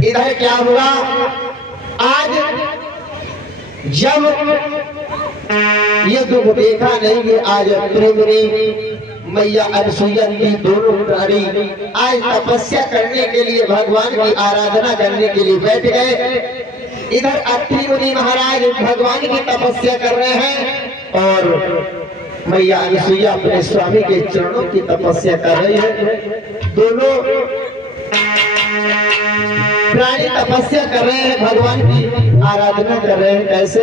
इधर क्या हुआ, आज जब ये दुख देखा नहीं कि आज प्रेमनी मैया अनसुईया की दोनों प्राणी आज तपस्या करने के लिए भगवान की आराधना करने के लिए बैठ गए। इधर अत्रि मुनि महाराज भगवान की तपस्या कर रहे हैं और मैया अनसुईया अपने स्वामी के चरणों की तपस्या कर रही है। दोनों प्राणी तपस्या कर रहे हैं, भगवान की आराधना कर रहे हैं। कैसे?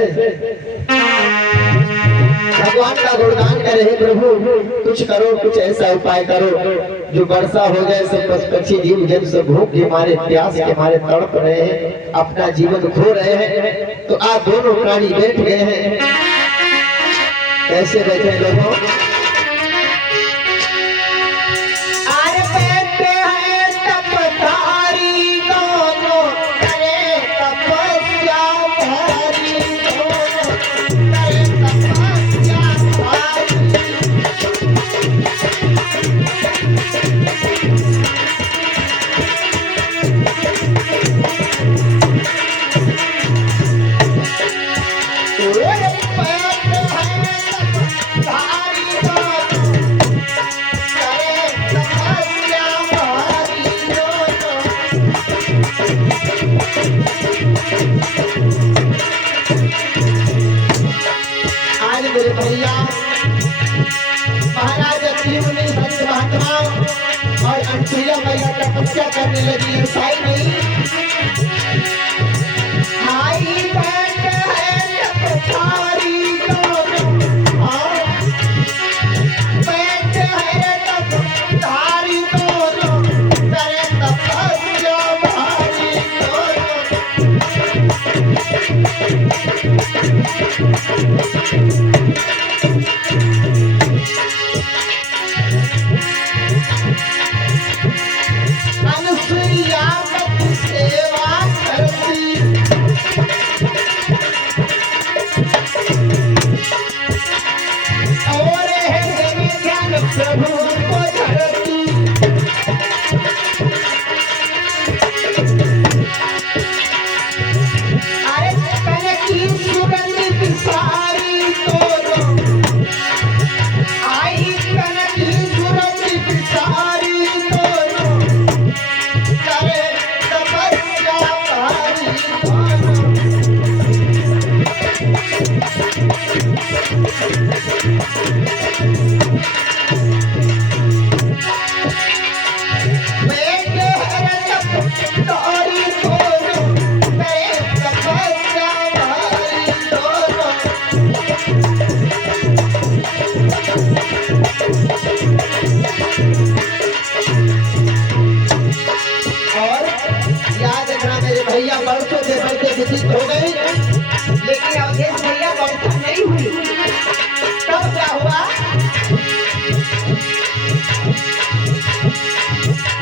भगवान का गुणगान करे, हे प्रभु कुछ करो, कुछ ऐसा उपाय करो जो वर्षा हो जाए, सब पशु पक्षी जीव जंतु सब भूख के मारे प्यास के मारे तड़प रहे हैं, अपना जीवन खो रहे हैं। तो आप दोनों प्राणी बैठ गए हैं। कैसे बैठे लोगों? महाराज अत्रि मुनि भक्त महात्मा और अनसुईया मैया तपस्या करने लगी है। साई नहीं आई बैठ है तपस्यारी दोनों, बैठ है तपस्यारी दोनों, करे तपस्या भारी हो गई, लेकिन अवधेश भैया वर्षा नहीं हुई। तब क्या हुआ?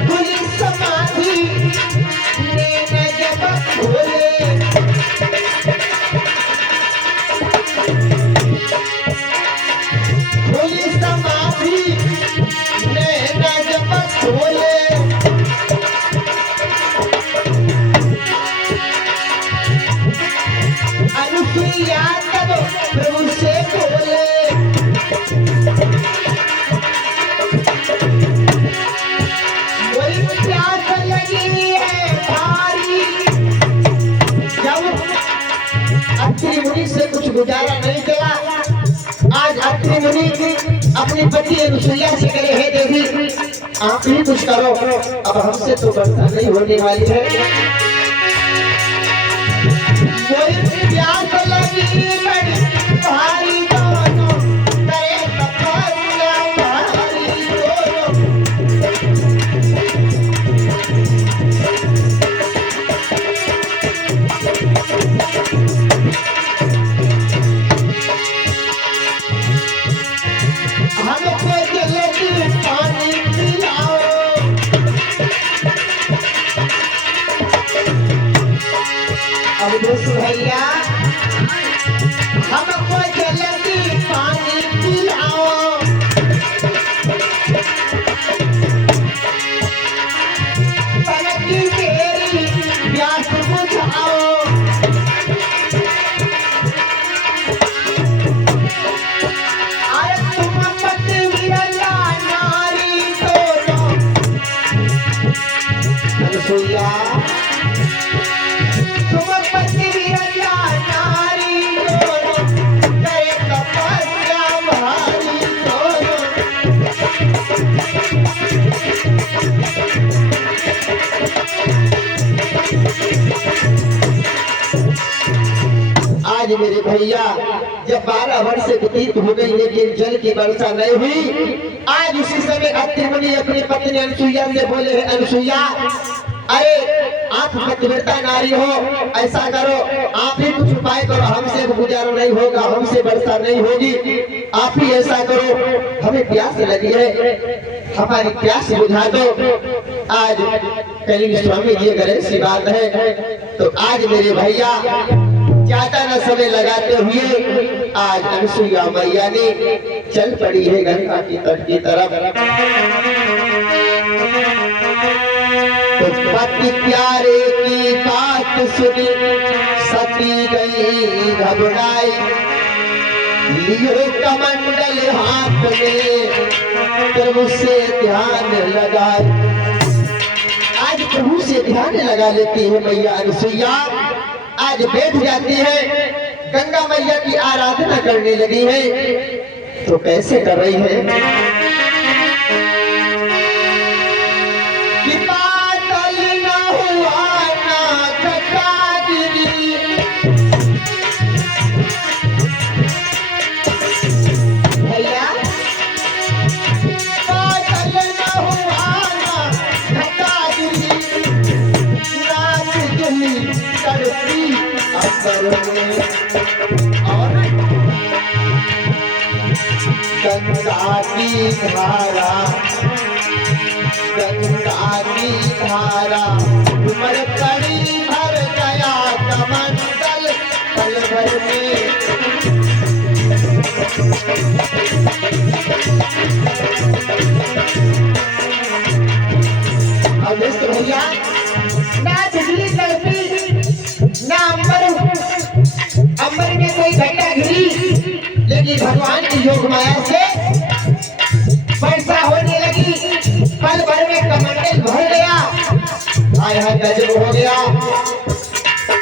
खुली समाधि ने जब खोले, खुली समाधि ने जब खोले, अनसुईया तब प्रभु से बोले, वही प्यास लगी है भारी। जब अत्रि मुनि से कुछ गुजारा नहीं चला, आज अत्रि मुनि अपनी पति अनसुईया से कहे, हे देवी आप ही कुछ करो, अब हमसे तो वर्षा नहीं होने वाली है। वही प्यास लगी बड़ी भारी दोनों, करे तपस्या भारी दोनों। हमको जल्दी पानी पिलाओ, अवधेश भैया हमको जल्दी पानी पिलाओ। पलकी मेरी भैया तुम पति विरजा नारी दोनों करे तपस्या भारी दोनों। आज मेरे भैया जब 12 वर्ष व्यतीत हो गई लेकिन जल की वर्षा नहीं हुई। आज उसी समय अत्रि मुनि अपनी पत्नी अनसुईया से बोले हैं, अनसुईया अरे आप पतिव्रता नारी हो, ऐसा करो आप ही कुछ उपाय करो, हमसे गुजारा नहीं होगा, हमसे वर्षा नहीं होगी, आप ही ऐसा करो, हमें प्यास लगी है, हमारी प्यास बुझा दो। आज कलिंग स्वामी जी अगर ऐसी बात है तो आज मेरे भैया ज्यादा न समय लगाते हुए आज अनसुईया मैया ने चल पड़ी है गंगा की तट की तरफ। तो पति प्यारे की बात सुनी सती गई घबराई, लिए कमंडल हाथ में प्रभु से ध्यान लगाए। आज प्रभु से ध्यान लगा लेती है मैया अनसुईया, आज बैठ जाती है, गंगा मैया की आराधना करने लगी है। तो कैसे कर रही है कि बादल न हुआ ना घटा गिरी, भैया बादल न हुआ ना घटा गिरी, रात जली तड़पी अपर में और गंगा की धारा, गंगा की धारा उमड़ पड़ी भर गया कमंडल पल भर में। अब भैया ना बिजली तड़पी ना अंबर में कोई घटा गिरी, लेकिन भगवान की योग माया से वर्षा होने लगी, पल भर में कमंडल भर गया। हाय हाय गजब हो गया।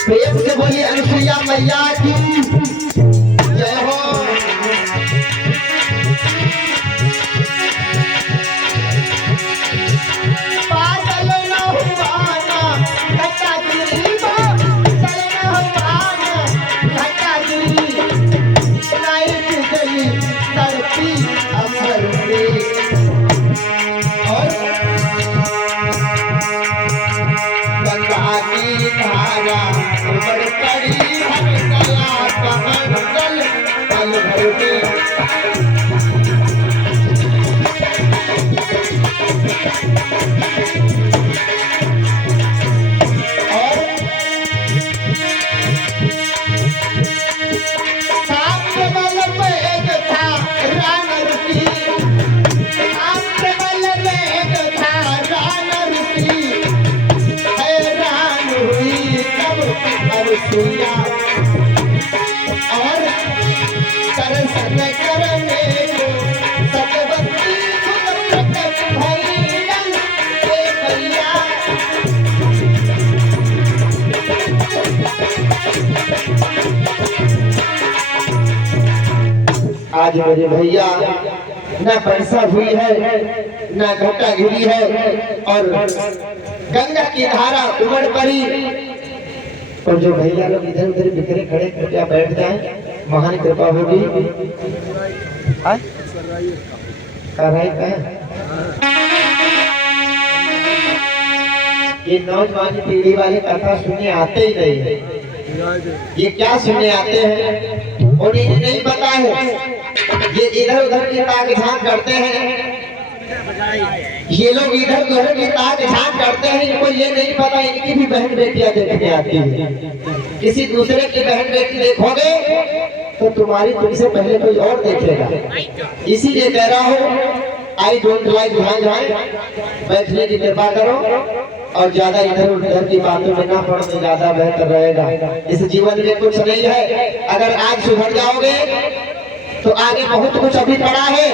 प्रेम से बोली अनसुईया मैया की जय हो। बादल न हुआ ना घटा गिरी, बादल न हुआ ना घटा गिरी, लाइट जली तड़पी अमर में और गंगा की धारा उमड़ पड़ी भर गया कमंडल पल भर में। और तरसन करने को सतवती खुद प्रकट भई रंग के भैया। आज मेरे भैया न वर्षा हुई है न घटा गिरी है और गंगा की धारा उमड़ पड़ी। और जो भैया लोग इधर उधर बिखरे खड़े कृपया बैठ जाएं, महान कृपा होगी। ये नौजवान पीढ़ी वाले कथा सुनने आते ही नहीं है। ये क्या सुनने आते हैं उन्हें नहीं पता है। ये इधर उधर की ताक झांक करते हैं, ये लोग इधर उधर की ताक झांक करते हैं। इनको ये नहीं पता इनकी भी बहन बेटियां देखने आती है। किसी दूसरे की बहन बेटी देखोगे तो तुम्हारी तुमसे पहले कोई और देखेगा। इसीलिए कह रहा हूँ आई डोंट लाइक बैठने की कृपा करो और ज्यादा इधर उधर की बातों में ना पड़ो, ज्यादा बेहतर रहेगा। इस जीवन में कुछ नहीं है, अगर आज सुधर जाओगे तो आगे बहुत कुछ अभी पड़ा है।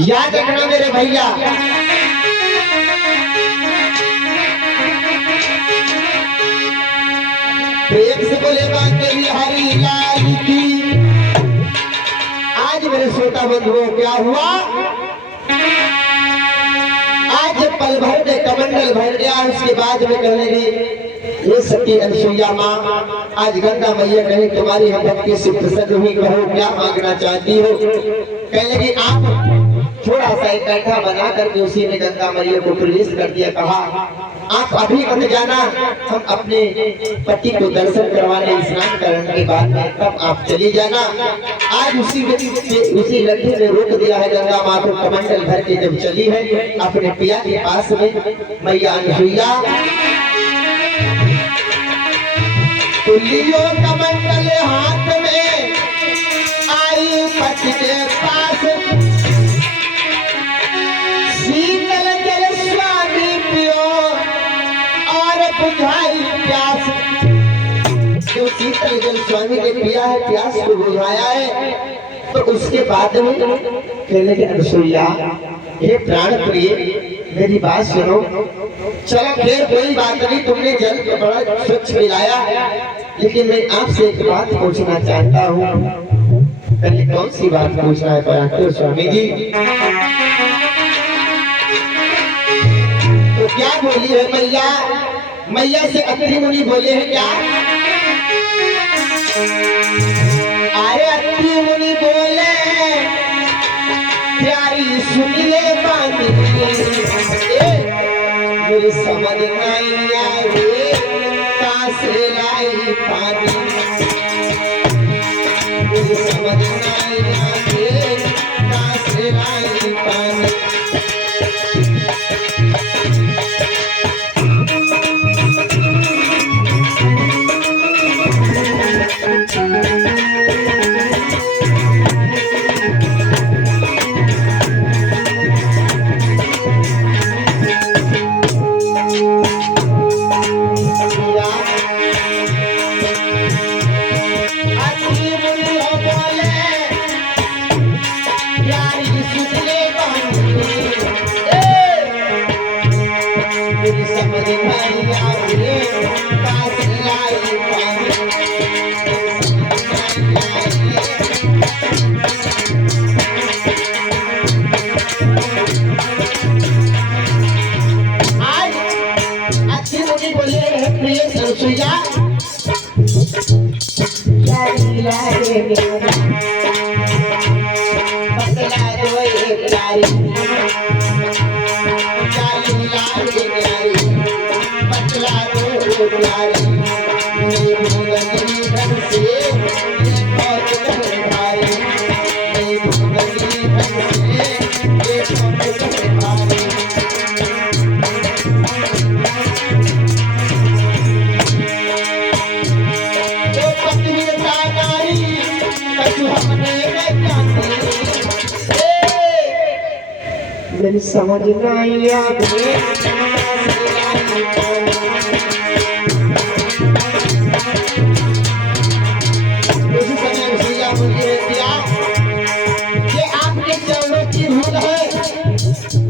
याद रखना मेरे भैया। प्रेम से बोले बांके बिहारी लाल की। आज मेरे श्रोता बंधुओं क्या हुआ, आज पल भर में कमंडल भर गया। उसके बाद में कहने लगी ये सती अनसुईया माँ, आज गंगा मैया कहे तुम्हारी हम भक्ति से प्रसन्न हुई, कहो क्या मांगना चाहती हो। कहने लगी आप थोड़ा सा एक गड्ढा बना करके उसी में गंगा मैया को प्रवेश कर दिया। कहा आप अभी मत जाना, हम अपने पति को दर्शन करवाने स्नान करने के बाद में तब आप चली जाना। आज उसी लड्ढे में रोक दिया है गंगा माँ को। कमंडल भर के जब चली है अपने पिया के पास में, मैया अनसुईया तो लियो कमंडल हाथ में, आई पति के पास, शीतल जल स्वामी पियो और बुझाई प्यास। जो शीतल जल स्वामी ने पिया है, प्यास को बुझाया है, तो उसके बाद में कहने लगे अनसुईया हे प्राण प्रिय मेरी बात सुनो, चलो फिर कोई बात नहीं, तुमने जल तो बड़ा स्वच्छ मिलाया, लेकिन मैं आपसे एक बात पूछना चाहता हूँ। पहले कौन सी बात पूछना है पराठे स्वामी जी? तो क्या बोली है मैया? मैया से अत्रि मुनि बोले हैं क्या? अरे अत्रि मुनि बोले प्यारी सुनिए बानी, मेरी समझ नहीं आई कहाँ से लाई पानी, मेरी समझ नहीं आई कहाँ से लाई पानी। मेरी समझ नहीं आती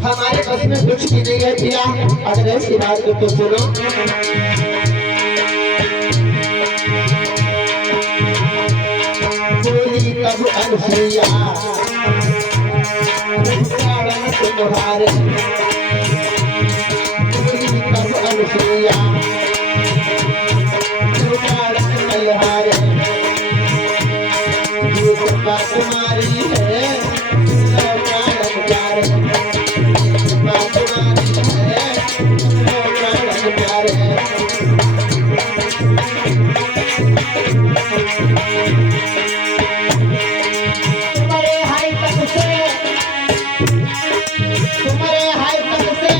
हमारे बस में कुछ भी नहीं है पिया। अगर ऐसी बात को तो सुनो, बोली तब अनसुईया तुम्हारे, बोली तब अनसुईया तुम्हारे, ये तुम्हारी है तुम्हारे हाई तक से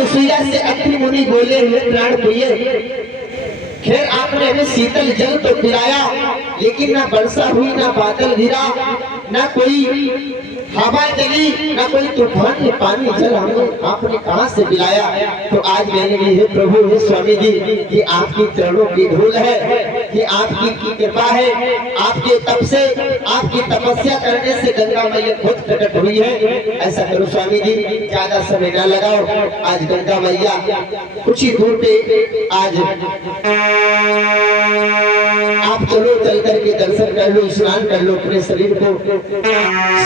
अनुसुईया से अत्रि मुनि बोले हुए प्राण प्रिय, खैर आपने हमें शीतल जल तो पिलाया, लेकिन ना वर्षा हुई, ना बादल गिरा, ना कोई हवा चली, ना कोई तूफान में पानी जल हमें आपने कहां से पिलाया। तो आज मैंने भी हे प्रभु, हे स्वामी जी, ये आपकी चरणों की धूल है, ये आपकी कृपा है, आपके तप से, आपकी तपस्या करने से गंगा मैया खुद प्रकट हुई है। ऐसा करो स्वामी जी, ज्यादा समय ना लगाओ, आज गंगा मैया कुछ ही दूर पे आज आप चलो, चल करके दर्शन कर लो, स्नान कर लो, अपने शरीर को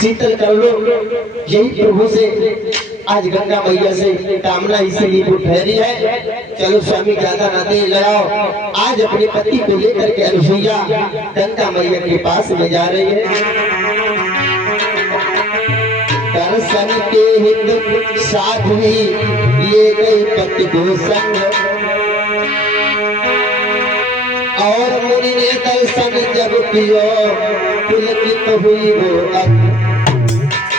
शीतल कर लो। यही प्रभु से आज गंगा मैया से कामना इसीलिए वो ठहरी है। चलो स्वामी, ज्यादा ना देर लगाओ, आज अपने पति को लेकर के अनुसुईया गंगा मैया के पास में जा रही है। दर्शन के हित साध्वी ले गई पति को संग, और मुनि ने दर्शन जब कियो पुलकित हुई वो अंग।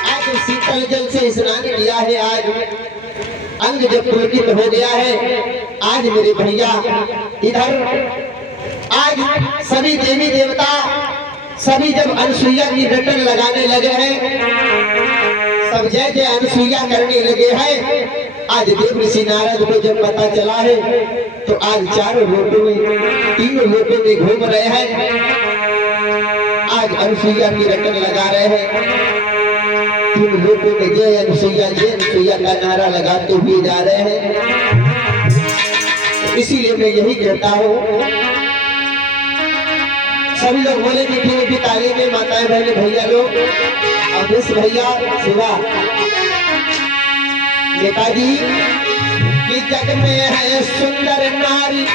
आज शीतल जल से स्नान किया है, आज अंग जब पुलकित हो गया है, आज मेरे भैया इधर आज सभी देवी देवता सभी जब अनुसुईया की रटन लगाने लगे हैं, सब जय जय अनुसुईया करने लगे हैं। आज देव ऋषि नारद को जब पता चला है, तो आज चारों लोकों में, तीनों लोकों में घूम रहे हैं, आज अनुसुईया की रटन लगा रहे हैं। तीन लोकों में जय अनुसुईया का नारा लगाते हुए जा रहे हैं। इसीलिए मैं यही कहता हूँ, सभी लोग बोले मीठी मीठी ताली में, माताएं बहने भैया लोग, अवधेश भैया शिवा नेताजी की जग में है सुंदर नारी,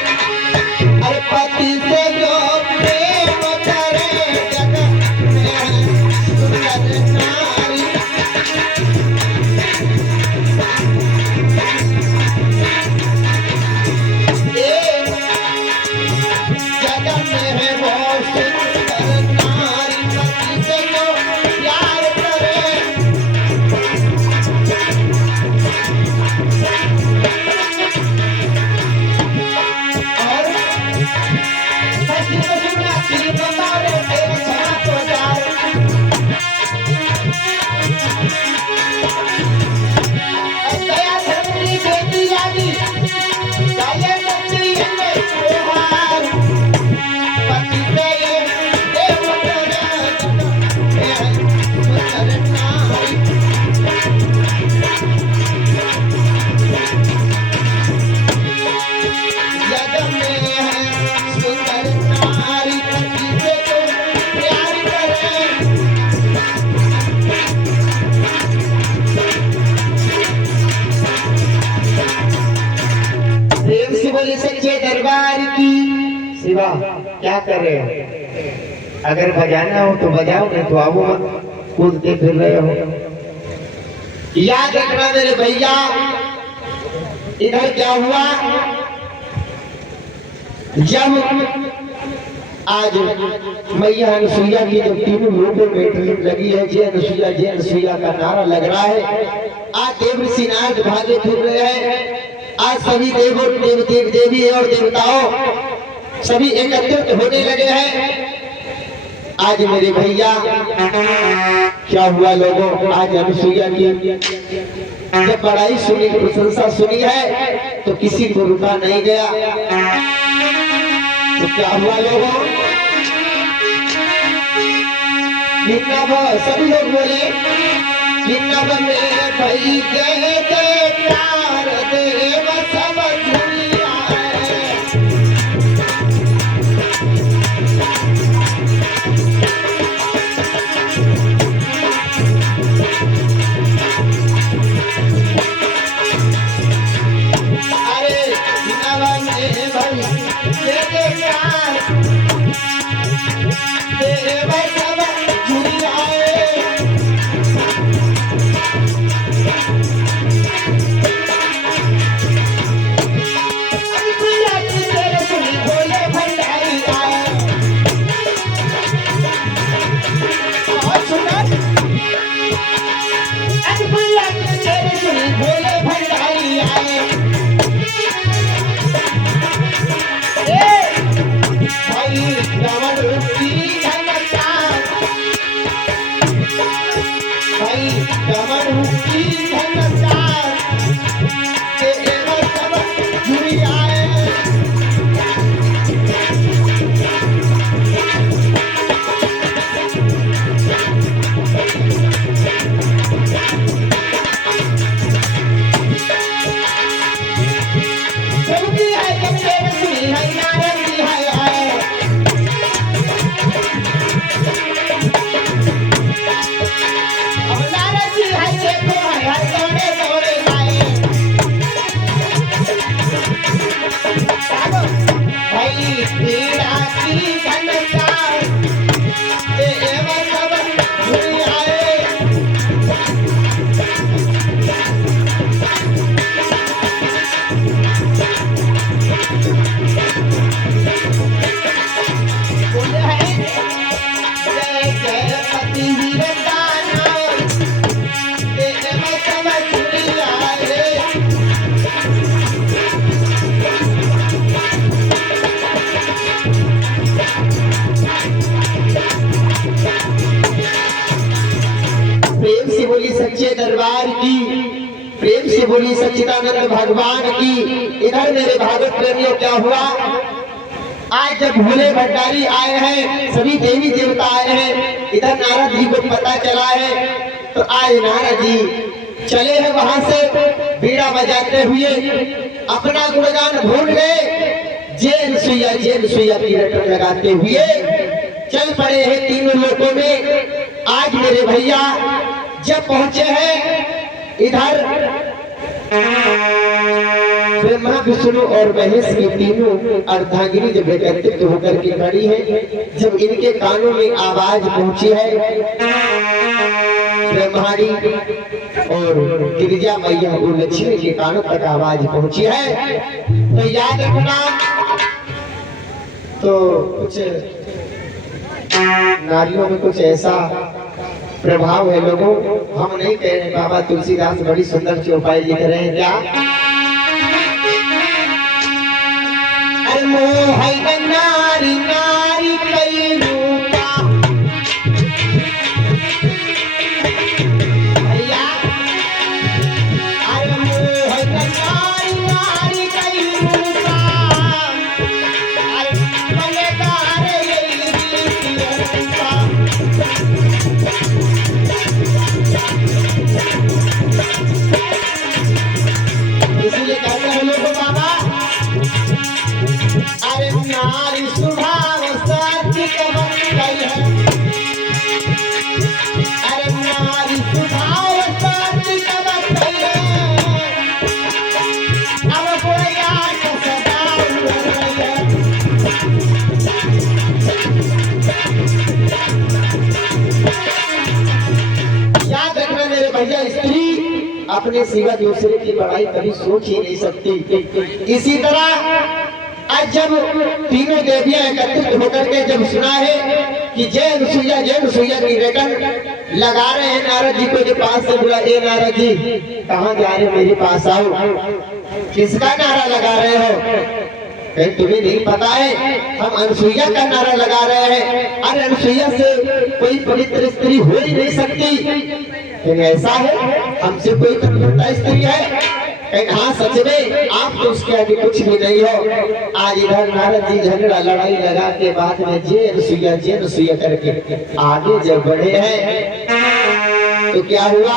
अरे पति से जो प्रेम करे, जग में है सुंदर नारी। जग में है वो सुंदर नारी, पति से जो प्यार करे। सच्चे दरबार की शिवा क्या कर रहे हो? अगर बजाना हो तो बजाओ, नहीं तो आओ मत, कूदते फिर रहे हो। याद रखना मेरे भैया, इधर क्या हुआ, जब आज मैया अनुसुईया की जब तीनों लोगों में लगी है, जय अनुसुईया का नारा लग रहा है। आज देव ऋषि नारद भागे फिर रहे हैं, आज सभी देवी और देवताओं सभी एकत्रित होने लगे हैं। आज मेरे भैया क्या हुआ लोगों, आज अनुसुईया की जब बड़ाई सुनी, प्रशंसा सुनी है, तो किसी को रुका नहीं गया। तो क्या हुआ लोगों, सभी लोग बोले कि नभ में भई जय जयकार देव सब दुनिया है। अरे नभ में भई जय जयकार देव सब दुनिया है। भोले भंडारी आए। भाई रावण की धनचार, भाई रावण की धनचार के एवं सब जुड़ी आए। प्रेम से बोली सच्चे दरबार की, प्रेम से बोली सच्चिदानंद भगवान की। इधर मेरे भागवत प्रेमियों क्या हुआ, आज जब भोले भंडारी आए हैं, सभी देवी देवता आए हैं, इधर नारद जी को पता चला है, तो आज नारद जी चले हैं वहां से बीड़ा बजाते हुए, अपना गुणगान भूल गए, जैन सुइया की रटन लगाते हुए चल पड़े हैं तीनों लोकों में। आज मेरे भैया जब पहुंचे हैं इधर, ब्रह्मा विष्णु और महेश की तीनों अर्धांगिनी जब एकत्रित होकर के खड़ी है, जब इनके कानों में आवाज पहुंची है, ब्रह्माणी और गिरिजा मैया और लक्ष्मी के कानों तक आवाज पहुंची है, तो याद रखना। तो कुछ नारियों में कुछ ऐसा प्रभाव है लोगों, हम नहीं कह रहे, बाबा तुलसीदास बड़ी सुंदर चौपाई लिख रहे हैं। क्या अरे मोह नारी नारी कई रूपा, भैया अरे मोह नारी नारी कई रूपा, अरे मलेदार यही रूपा। इसलिए कहते हैं लोग बाबा, अरे नारी स्वभाव सात्विक है, अरे नारी स्वभाव सात्विक है, अब कोई आठ सदा है। याद रखना मेरे भैया, स्त्री अपने सिवा दूसरे की बड़ाई कभी सोच ही नहीं सकती। इसी तरह आज जब तीनों देवियां एकत्रित होकर के जब सुना है कि जय अनुसुईया की रटन लगा रहे हैं, नारद जी को जो पास से बोला, ए नारद जी कहाँ जा रहे हो, मेरे पास आओ। किसका नारा लगा रहे हो, कहीं तुम्हें नहीं पता है, हम अनुसुईया का नारा लगा रहे हैं। अरे अनुसुईया से कोई पवित्र स्त्री हो ही नहीं सकती, लेकिन ऐसा है हमसे कोई पवित्र स्त्री है? हाँ सच में, आप तो उसके आगे कुछ भी नहीं हो। आज इधर नारद जी झगड़ा लड़ाई लगा के बाद में जय अनुसुईया करके आगे जब बढ़े हैं, तो क्या हुआ,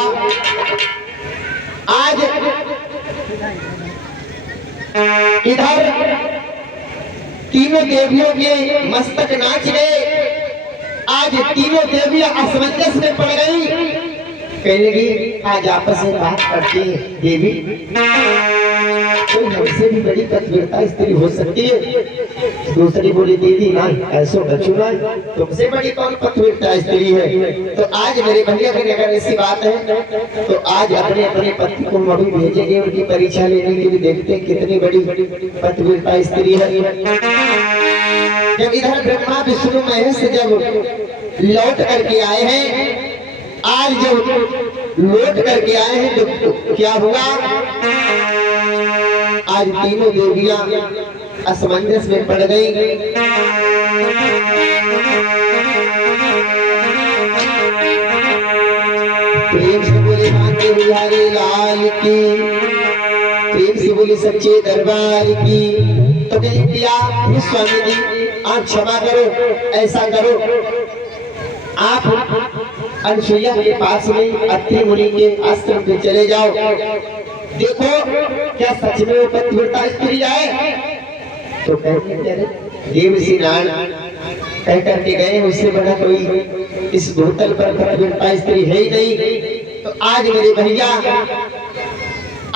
आज इधर तीनों देवियों के मस्तक नाच गए। आज तीनों देवियां असमंजस में पड़ गई, कहने लगी आज आपस में बात करते हैं, देवी कोई हमसे भी बड़ी पतिव्रता स्त्री हो सकती है? दूसरी बोली दीदी ना ऐसो बचू ना, तुमसे बड़ी कौन पतिव्रता स्त्री है? तो आज मेरे भैया की अगर ऐसी बात है तो आज अपने अपने पति को अभी भेजेंगे उनकी परीक्षा लेने के लिए, देखते हैं कितनी बड़ी पतिव्रता स्त्री है। जब इधर ब्रह्मा विष्णु महेश जब लौट करके आए हैं, आज जब लौट करके आए हैं तो क्या हुआ, आज तीनों देवियां असमंजस में पड़ गई। प्रेम से बोले भाग्य बिहारी लाल की, प्रेम से बोले सच्चे दरबार की। तो कहीं किया स्वामी जी आप क्षमा करो, ऐसा करो आप अनसुईया के पास में अत्रि मुनि के आश्रम पे चले जाओ, देखो क्या सच में वो पतिव्रता स्त्री है। तो कहते देवसी नारायण कह करके गए, उससे बड़ा कोई इस भूतल पर पतिव्रता स्त्री है ही नहीं। तो आज मेरे भैया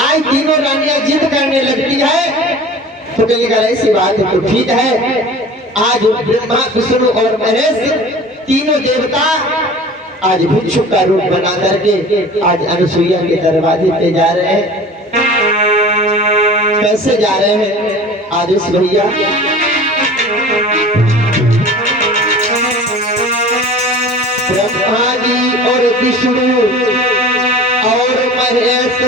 आज तीनों रानियां जिद करने लगती है, तो कहने का ऐसी बात है तो ठीक है। आज ब्रह्मा विष्णु और महेश तीनों देवता आज भिक्षु का रूप बना करके आज अनसुईया के दरवाजे पे जा रहे हैं। कैसे जा रहे हैं आदेश भैया? ब्रह्मा जी और विष्णु और महेश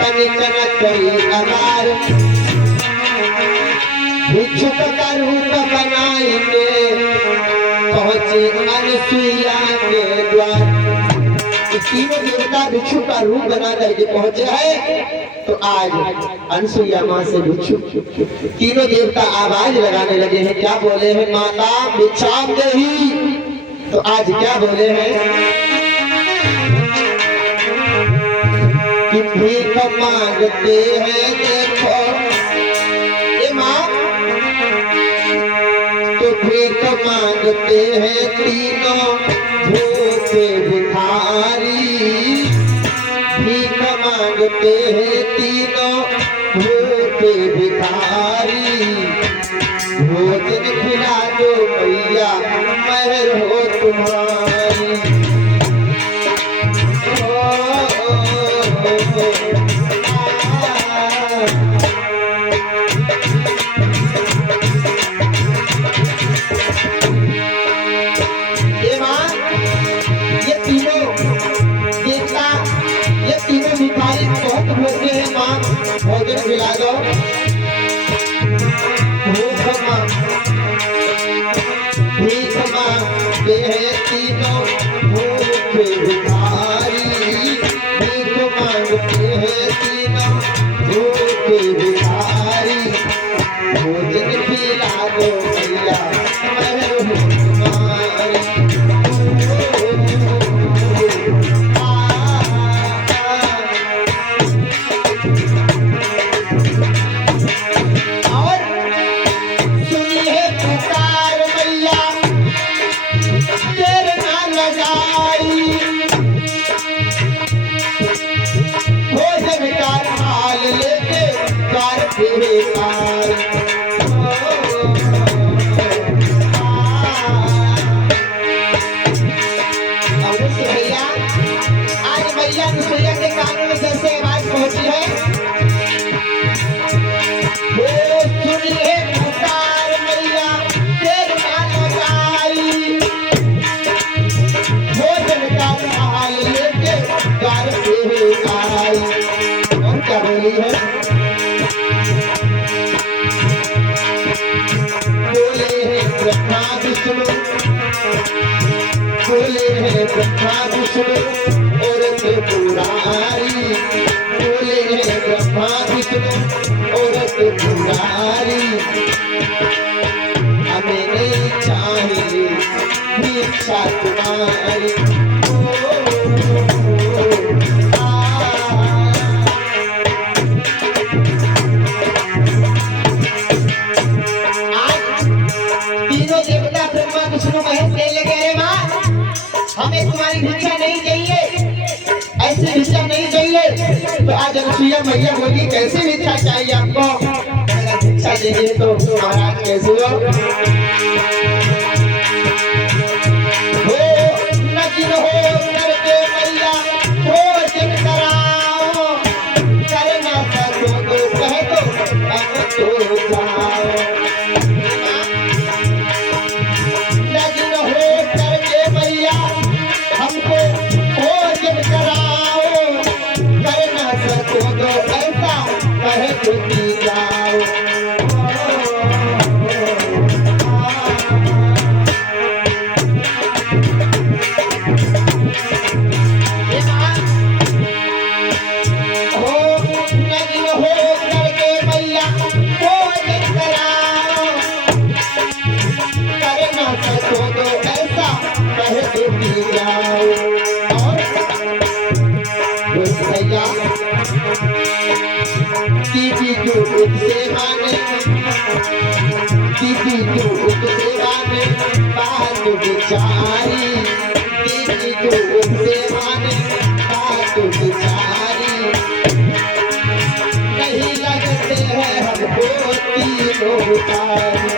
तनिकन कई अगार भिक्षुक का रूप बनाएंगे, पहुंचे अनसुईया के द्वार। तीनों देवता भिक्षु का रूप बना करके पहुंचे हैं। तो आज अनसुईया मां से भिक्षु तीनों देवता आवाज लगाने लगे हैं। क्या बोले हैं? माता भिक्षाम देहि। तो आज क्या बोले हैं कि भीख मांगते हैं, देखो ये मां तो भीख मांगते हैं तीनों भूखे भिखारी, भीख मांगते हैं तीनों भूखे भिखारी। भोजन खिला दो मैया मेहर हो तुम्हारी। भोजन खिला दो, भीख मांगते हैं तीनों भूखे भिखारी, भीख मांगते हैं तीनों भूखे भिखारी। भोजन खिला दो मैया मेहर हो तुम्हारी। बोले हैं ब्रह्मा विष्णु और त्रिपुरारी, बोले हैं ब्रह्मा विष्णु और त्रिपुरारी। हमें नहीं चाहिए भिक्षा तुम्हारी। हमें तुम्हारी भिक्षा नहीं चाहिए, ऐसी भिक्षा नहीं चाहिए। तो आज अनसुईया मैया बोली कैसे भिक्षा चाहिए आपको? अगर भिक्षा चाहिए तो महाराज कैसे हो? नचिन हो करके मैया भोजन कराओ, करना सको तो कह दो अब तो जाओ। नचिन हो करके मैया हमको भोजन कराओ, करना सको तो ऐसा कहे तो जाओ। लाचारी दीदी को से माने बात बिचारी नहीं लगते हैं हमको तीनों तारे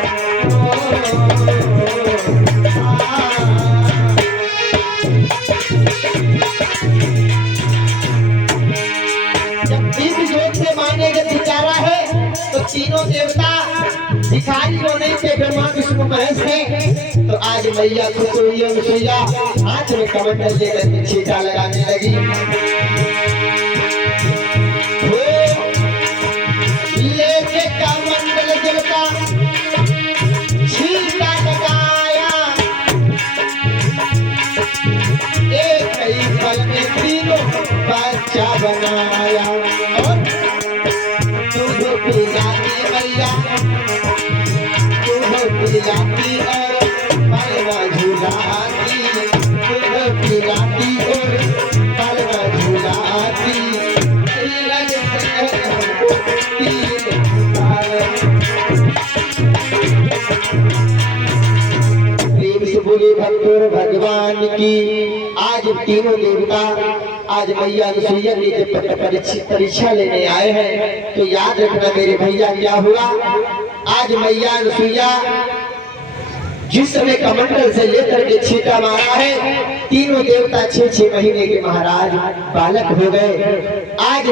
जब तीन जोत से माने के बेचारा है तो तीनों देवता भिखारी होने से ब्रह्मा विष्णु महेश है। तो आज मैया खुश हुई अनुसुईया हाथ में कमंडल लेकर के छींटा लगाने लगी। लेके कमंडल देवता छींटा लगाया एक ही पल में तीनों बच्चा बनाया और दूध पिलाती मैया पिलाती और पलवा झुलाती दूध पिलाती और पलवा झुलाती प्रेम से बोले भक्तों भगवान की। आज तीनों देवता आज मैया अनुसुईया ने जब परीक्षा लेने आए हैं तो याद रखना मेरे भैया क्या हुआ। आज मैया अनुसुईया जिस समय कमंडल से लेकर के छींटा मारा है तीनों देवता 6-6 महीने के महाराज बालक हो गए। आज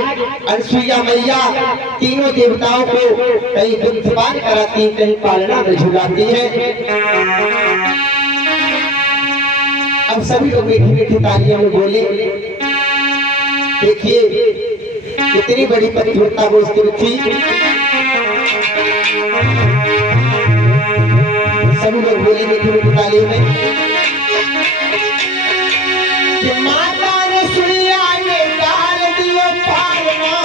अनुसुईया मैया तीनों देवताओं को कहीं दुग्धपान कराती कहीं पालना में झुलाती है। अब सभी लोग मीठी मीठी तालियों में बोले। देखिए कितनी बड़ी पतिव्रता वो स्त्री थी। सभी लोग बोले मीठी मीठी तालियों में कि माता अनुसुईया ने डाल दियो पालना।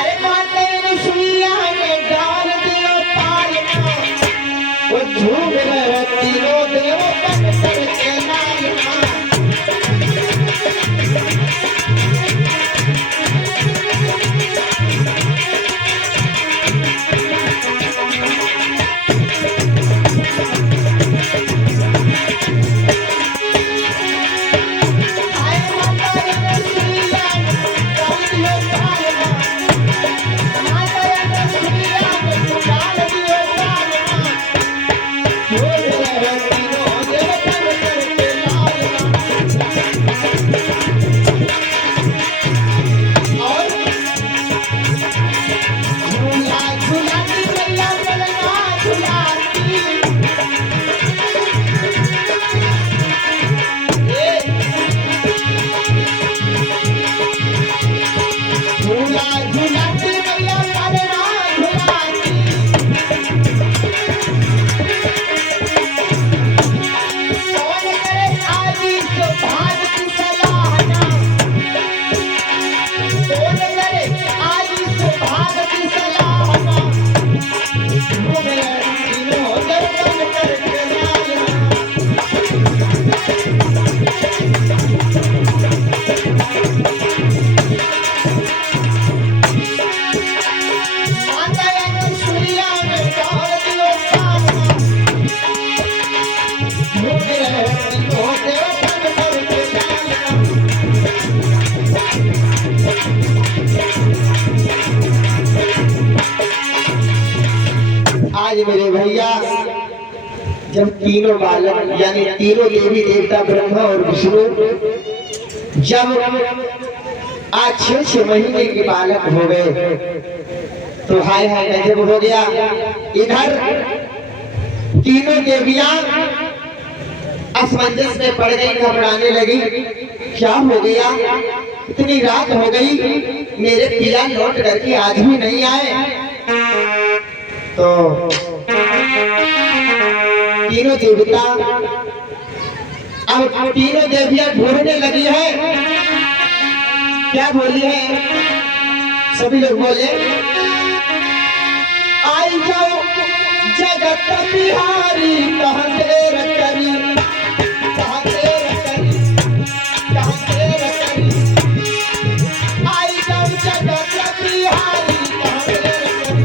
अरे माता अनुसुईया ने डाल दियो पालना वो झूम रहे तीनों देवता करके लालना। आज मेरे भैया जब तीनों बालक यानी तीनों देवी देवता ब्रह्मा और विष्णु जब आज 6-6 महीने के बालक हो गए तो हाय हाय गजब हो गया। इधर तीनों देवियां असमंजस में पड़ गई, घबराने लगी। क्या हो गया, इतनी रात हो गई, मेरे पिया लौट करके आज भी नहीं आए। तो तीनों देवता अब तीनों देवियां ढूंढने लगी है। क्या बोली है, सभी लोग बोले आई जाओ जगत बिहारी कहाँ देर करी, कहाँ देर करी, कहाँ देर करी। आई जाओ जगत बिहारी कहाँ देर करी।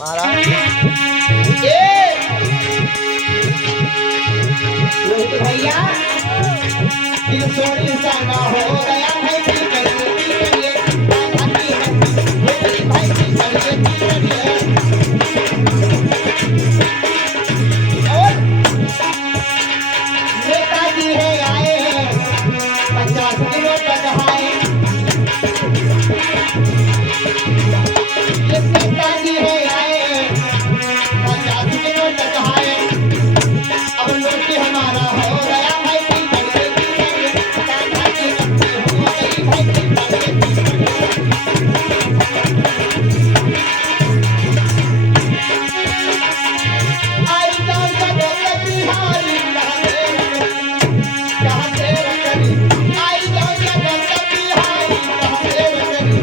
महाराज रोहित भैया दिल सोनी सा ना हो गया है कि करिए भाई की करिए और नेताजी है आए हैं 50 किलो बढ़ाए ये नेताजी है आए हैं 50 किलो बढ़ाए अब लड़के हमारा हो गया भाई की करिए काका की हो गई भाई की करिए आई जाओ जगत बिहारी कहते रखनी आई जाओ जगत बिहारी कहते रखनी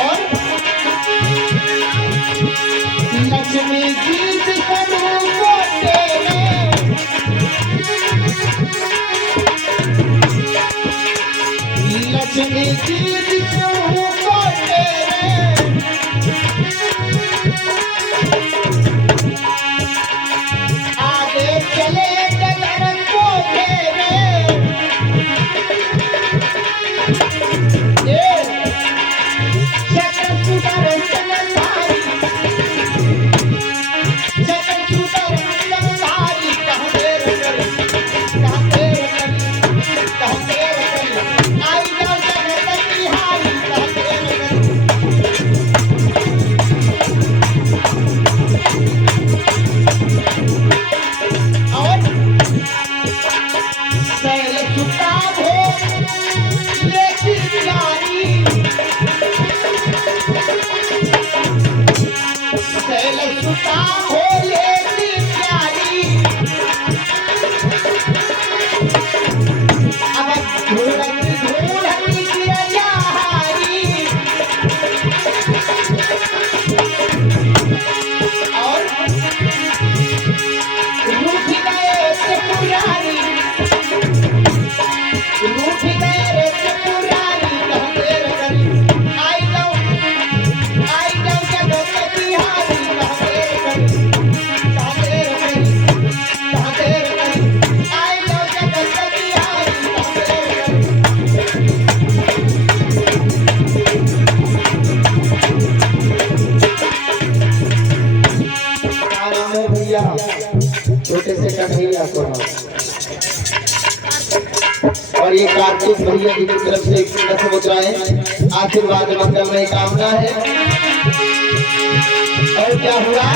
और लक्ष्मी गीत करूं कोटे में लक्ष्मी गीत करूं कोटे में आगे चले डगर कोटे में ये जगत सुंदर चंद्रधारी जगत सुंदर चंद्रधारी कहते रखनी आई जाओ जगत बिहारी कहते रखनी और सैल सुता हो लेती प्यारी सैल सुता हो लेती प्यारी अब ढूंढती गिरजा हारी और रूठ गए से पुरानी रूठ गए रे से पुरानी कहते रखनी आई जाओ जगत बिहारी कहते रखनी आई जाओ जगत बिहारी कहते रखनी क्या नाम है भैया छोटे से कन्हैया को नाम और ये कार्तिक भैया जी की तरफ से एक दस मुद्राएं आशीर्वाद मंगल में कामना है और क्या हुआ